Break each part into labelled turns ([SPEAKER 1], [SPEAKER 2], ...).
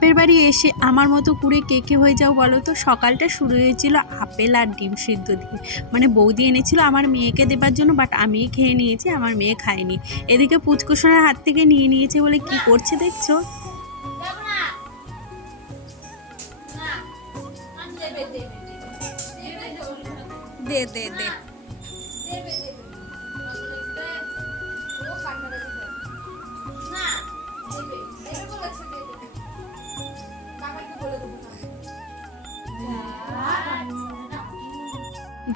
[SPEAKER 1] বাপের বাড়ি এসে আমার মতো কুড়ে কে কে হয়ে যাও বলো তো সকালটা শুরু হয়েছিল আপেল আর ডিম সিদ্ধ দিয়ে মানে বৌদি এনেছিল আমার মেয়েকে দেবার জন্য বাট আমি খেয়ে নিয়েছি আমার মেয়ে খায়নি এদিকে পুচকুসোনার হাত থেকে নিয়ে নিয়েছে বলে কি করছে দেখছ দে দে দে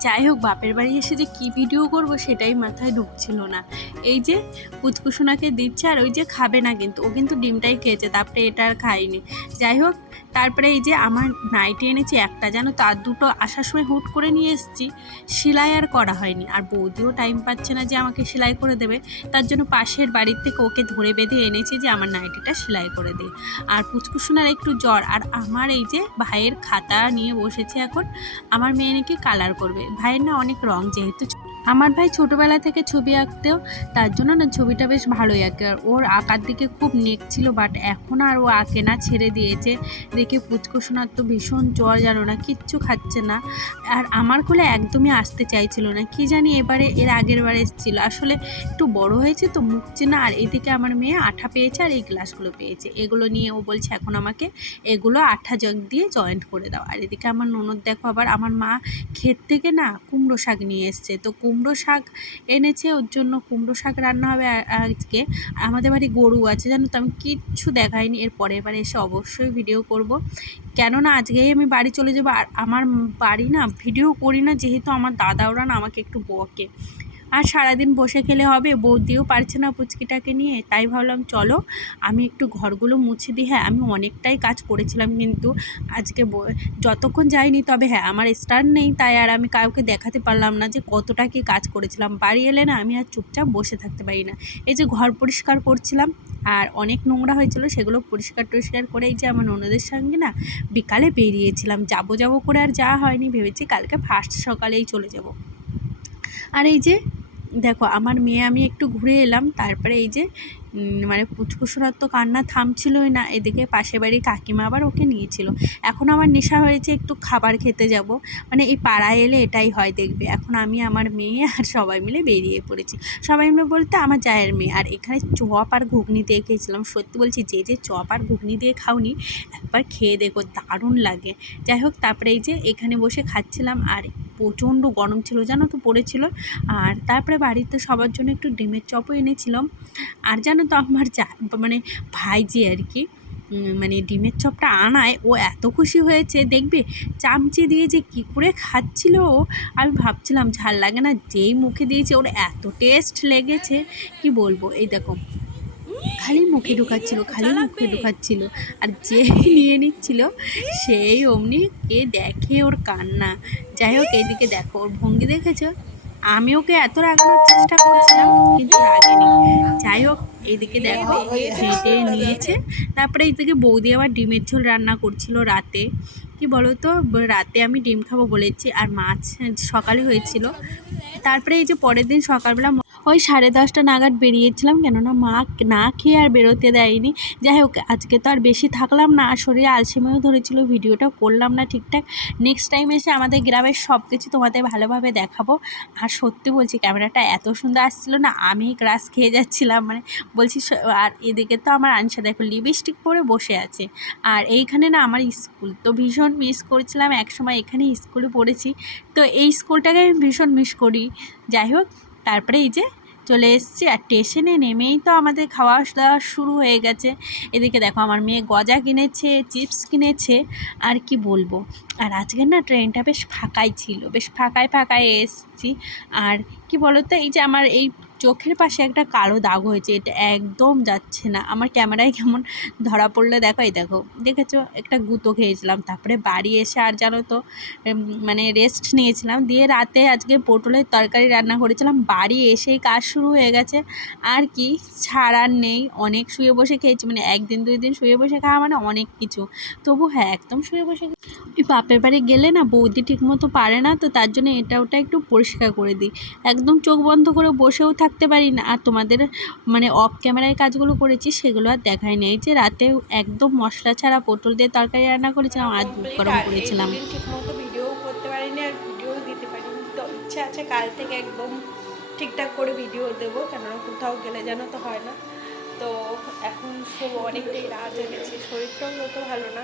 [SPEAKER 1] যাই হোক বাপের বাড়ি এসে যে কি ভিডিও করব সেটাই মাথায় ঢুকছিল না। এই যে পুচকুসোনাকে দিচ্ছে আর ওই যে খাবে না কিন্তু, ও কিন্তু ডিমটাই খেয়েছে, তারপরে এটা আর খায়নি। যাই হোক, তারপরে এই যে আমার নাইটি এনেছি একটা যেন তার দুটো আসার সময় হুট করে নিয়ে এসেছি, সেলাই আর করা হয়নি। আর বৌদিও টাইম পাচ্ছে না যে আমাকে সেলাই করে দেবে, তার জন্য পাশের বাড়ির থেকে ওকে ধরে বেঁধে এনেছি যে আমার নাইটিটা সেলাই করে দে। আর পুচকুসোনার একটু জ্বর, আর আমার এই যে ভাইয়ের খাতা নিয়ে বসেছে এখন, আমার মেয়ে নাকি কালার করবে। ভাইয়ের না অনেক রং, যেহেতু আমার ভাই ছোটোবেলা থেকে ছবি আঁকতেও তার জন্য না ছবিটা বেশ ভালোই আঁকে। আর ওর আঁকার দিকে খুব নেক ছিল বাট এখন আর ও আঁকে না, ছেড়ে দিয়েছে। দেখে পুচকু শোনার তো ভীষণ জ্বর জানো না, কিচ্ছু খাচ্ছে না। আর আমার কোলে একদমই আসতে চাইছিল না, কি জানি এবারে এর আগের বার এসেছিল। আসলে একটু বড় হয়েছে তো মুখছে না আর এদিকে আমার মেয়ে আঠা পেয়েছে আর এই গ্লাসগুলো পেয়েছে। এগুলো নিয়ে ও বলছে, এখন আমাকে এগুলো আঠা জগ দিয়ে জয়েন্ট করে দাও। আর এদিকে আমার ননদ, দেখো আবার আমার মা ক্ষেত থেকে না কুমড়ো শাক নিয়ে এসছে। তো কুমড়ো শাক এনেছে, ওর জন্য কুমড়ো শাক রান্না হবে আজকে। আমাদের বাড়ি গরু আছে, জানো তো, আমি কিচ্ছু দেখাইনি। এর পরের বারে এসে অবশ্যই ভিডিও করব। কেননা আজকেই আমি বাড়ি চলে যাব, আর আমার বাড়ি না ভিডিও করি না, যেহেতু আমার দাদা ওরা না, আমাকে একটু বকে। আর সারাদিন বসে খেলে হবে, বৌদিও পারছে না পুচকিটাকে নিয়ে, তাই ভাবলাম চলো আমি একটু ঘরগুলো মুছে দিই। হ্যাঁ আমি অনেকটাই কাজ করেছিলাম কিন্তু আজকে যতক্ষণ যাইনি তবে হ্যাঁ আমার স্টার নেই, তাই আর আমি কাউকে দেখাতে পারলাম না যে কতটা কি কাজ করেছিলাম। বাড়ি এলে না আমি আর চুপচাপ বসে থাকতে পারি না। এই যে ঘর পরিষ্কার করছিলাম আর অনেক নোংরা হয়েছিল, সেগুলো পরিষ্কার টরিষ্কার করে এই যে আমার ননদের সঙ্গে না বিকালে বেরিয়েছিলাম। যাব যাব করে আর যাওয়া হয়নি, ভেবেছি কালকে ফার্স্ট সকালেই চলে যাব। আর এই যে দেখো আমার মেয়ে আমি একটু ঘুরে এলাম তারপরে এই যে মানে পুচকুসোনার তো কান্না থামছিলই না। এদিকে পাশে বাড়ি কাকিমা আবার ওকে নিয়েছিল। এখন আমার নেশা হয়েছে একটু খাবার খেতে যাব। মানে এই পাড়ায় এলে এটাই হয় দেখবে। এখন আমি, আমার মেয়ে আর সবাই মিলে বেরিয়ে পড়েছি। সবাই মিলে বলতে আমার জায়ের মেয়ে। আর এখানে চপ আর ঘুগনি দিয়ে খেয়েছিলাম। সত্যি বলছি, যে যে চপ আর ঘুগনি দিয়ে খাওনি, একবার খেয়ে দেখো, দারুণ লাগে। যাই হোক, তারপরে এই যে এখানে বসে খাচ্ছিলাম। আর প্রচণ্ড গরম ছিল, জানো তো, পড়েছিল। আর তারপরে বাড়িতে সবার জন্য একটু ডিমের চপও এনেছিলাম। আর জানো তো আমার যা মানে ভাইজি আর কি মানে ডিমের চপটা আনায় ও এত খুশি হয়েছে। দেখবে চামচে দিয়ে যে কী করে খাচ্ছিল ও। আমি ভাবছিলাম ঝাল লাগে না যেই মুখে দিয়েছে ওর এত টেস্ট লেগেছে। কি বলব? এই দেখো খালি মুখে ঢুকাচ্ছিল খালি মুখে ঢুকাচ্ছিল। আর যে নিয়ে নিচ্ছিল সেই অমনি কে দেখে ওর কান্না। যাই হোক এইদিকে দেখো ওর ভঙ্গি দেখেছ? আমি ওকে এত রাগানোর চেষ্টা করছিলাম কিন্তু রাগেনি। যাই হোক এইদিকে দেখো হেঁটে নিয়েছে। তারপরে এইদিকে বৌদি আবার ডিমের ঝোল রান্না করছিল রাতে। কি বলো তো রাতে আমি ডিম খাব বলেছি আর মাছ সকালে হয়েছিল। তারপরে এই যে পরের দিন সকালবেলা ওই সাড়ে দশটা নাগাদ বেরিয়েছিলাম কেননা মা না খেয়ে আর বেরোতে দেয়নি। যাই হোক, আজকে তো আর বেশি থাকলাম না, আর শরীরে আলসেমিও ধরেছিল ভিডিওটা করলাম না ঠিকঠাক। নেক্সট টাইম এসে আমাদের গ্রামের সব কিছু তোমাদের ভালোভাবে দেখাবো। আর সত্যি বলছি, ক্যামেরাটা এত সুন্দর আসছিল না, আমি গ্রাস খেয়ে যাচ্ছিলাম। মানে বলছি আর এদিকে তো আমার আনসা দেখো লিপস্টিক পরে বসে আছে। আর এইখানে না আমার স্কুল, তো ভীষণ মিস করছিলাম। একসময় এখানে স্কুলে পড়েছি, তো এই স্কুলটাকে আমি ভীষণ মিস করি। যাই হোক, তারপরে এই যে চলে এসছি আর স্টেশনে নেমেই তো আমাদের খাওয়া দাওয়া শুরু হয়ে গেছে। এদিকে দেখো আমার মেয়ে গজা কিনেছে, চিপস কিনেছে, আর কি বলব। আর আজকের না ট্রেনটা বেশ ফাঁকাই ছিল, বেশ ফাঁকায় ফাঁকায় এসছি। আর কি বলো তো এই যে আমার এই চোখের পাশে একটা কালো দাগ হয়েছে, এটা একদম যাচ্ছে না। আমার ক্যামেরায় কেমন ধরা পড়লে দেখো, এই দেখো, দেখেছ? একটা গুঁতো খেয়েছিলাম, তারপরে বাড়ি এসে আর জানো তো মানে রেস্ট নিয়েছিলাম। দিয়ে রাতে আজকে পটলের তরকারি রান্না করেছিলাম, বাড়ি এসেই কাজ শুরু হয়ে গেছে। আর কি ছাড়ার নেই, অনেক শুয়ে বসে খেয়েছি মানে একদিন, দুই দিন শুয়ে বসে খাওয়া মানে অনেক কিছু। তবু হ্যাঁ একদম শুয়ে বসে ওই বাপের বাড়ি গেলে না বৌদি ঠিক মতো পারে না, তো তার জন্য এটা ওটা একটু পরিষ্কার করে দিই। একদম চোখ বন্ধ করে বসেও থাকতে থাকতে পারি না। আর তোমাদের মানে অফ ক্যামেরায় কাজগুলো করেছি, সেগুলো আর দেখায়নি নেই। যে রাতে একদম মশলা ছাড়া পটল দিয়ে তরকারি রান্না করেছিলাম, আর দুধ গরম করেছিলাম।
[SPEAKER 2] ভিডিও করতে আর ভিডিও দিতে তো ইচ্ছা আছে কাল থেকে একদম ঠিকঠাক করে ভিডিও দেবো কেননা কোথাও গেলে যেন তো হয় না তো এখন খুব অনেকটাই রাত হয়ে গেছে, শরীরটাও তো ভালো না।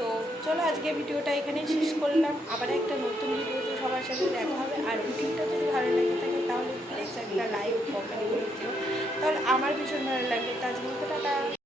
[SPEAKER 2] তো চলো আজকে ভিডিওটা এখানেই শেষ করলাম। আবার একটা নতুন ভিডিওতে সবার সাথে দেখা হবে। আর ভিডিওটা যদি ভালো লাগে থাকে তাহলে প্লিজ একটা লাইক কমেন্ট করে দিও। তাহলে আমার ভীষণ ভালো লাগবে। তাজ জন্য